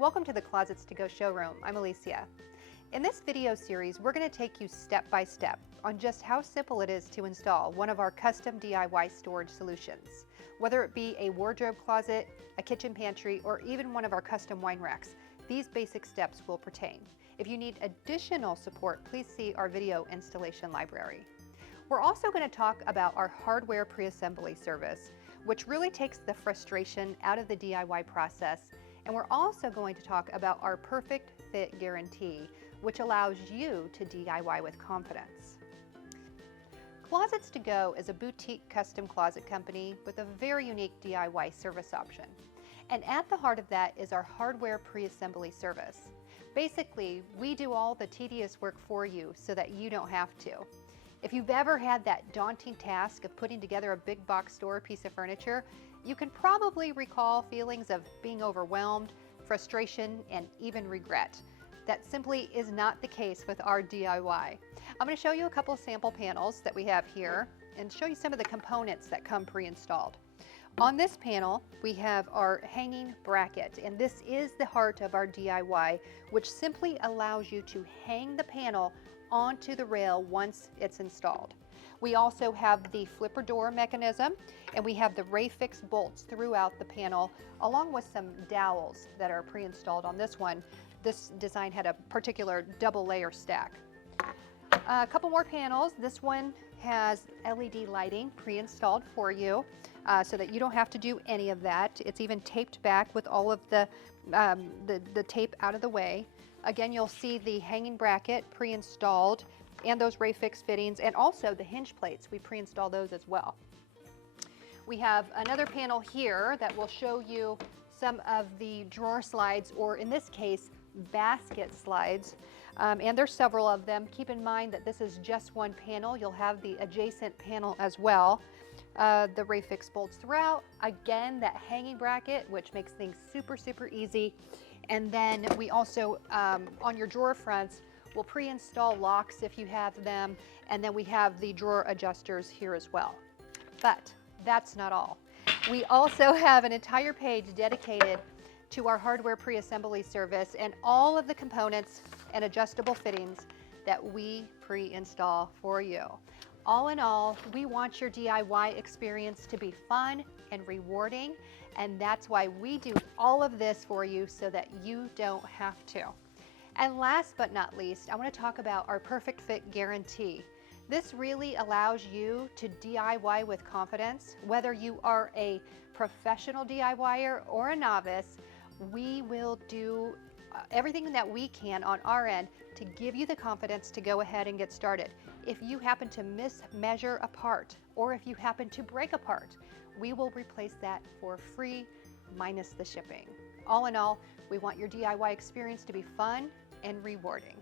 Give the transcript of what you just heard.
Welcome to the Closets to Go showroom. I'm Alicia. In this video series, we're going to take you step by step on just how simple it is to install one of our custom DIY storage solutions. Whether it be a wardrobe closet, a kitchen pantry, or even one of our custom wine racks, these basic steps will pertain. If you need additional support, please see our video installation library. We're also going to talk about our hardware pre-assembly service, which really takes the frustration out of the DIY process. And we're also going to talk about our perfect fit guarantee, which allows you to DIY with confidence. Closets to Go is a boutique custom closet company with a very unique DIY service option. And at the heart of that is our hardware pre-assembly service. Basically, we do all the tedious work for you so that you don't have to. If you've ever had that daunting task of putting together a big box store piece of furniture, you can probably recall feelings of being overwhelmed, frustration, and even regret. That simply is not the case with our DIY. I'm going to show you a couple of sample panels that we have here and show you some of the components that come pre-installed. On this panel, we have our hanging bracket, and this is the heart of our DIY, which simply allows you to hang the panel onto the rail once it's installed. We also have the flipper door mechanism, and we have the Ray-Fix bolts throughout the panel, along with some dowels that are pre-installed on this one. This design had a particular double layer stack. A couple more panels. This one has LED lighting pre-installed for you so that you don't have to do any of that. It's even taped back with all of the tape out of the way. Again, you'll see the hanging bracket pre-installed and those Ray-Fix fittings, and also the hinge plates. We pre-install those as well. We have another panel here that will show you some of the drawer slides, or in this case, basket slides. And there's several of them. Keep in mind that this is just one panel. You'll have the adjacent panel as well. The Ray-Fix bolts throughout. Again, that hanging bracket, which makes things super, super easy. And then we also, on your drawer fronts, we'll pre-install locks if you have them. And then we have the drawer adjusters here as well. But that's not all. We also have an entire page dedicated to our hardware pre-assembly service and all of the components and adjustable fittings that we pre-install for you. All in all, we want your DIY experience to be fun and rewarding, and that's why we do all of this for you so that you don't have to. And last but not least, I want to talk about our perfect fit guarantee. This really allows you to DIY with confidence. Whether you are a professional DIYer or a novice, we will do everything that we can on our end to give you the confidence to go ahead and get started. If you happen to mismeasure a part, or if you happen to break a part, we will replace that for free, minus the shipping. All in all, we want your DIY experience to be fun and rewarding.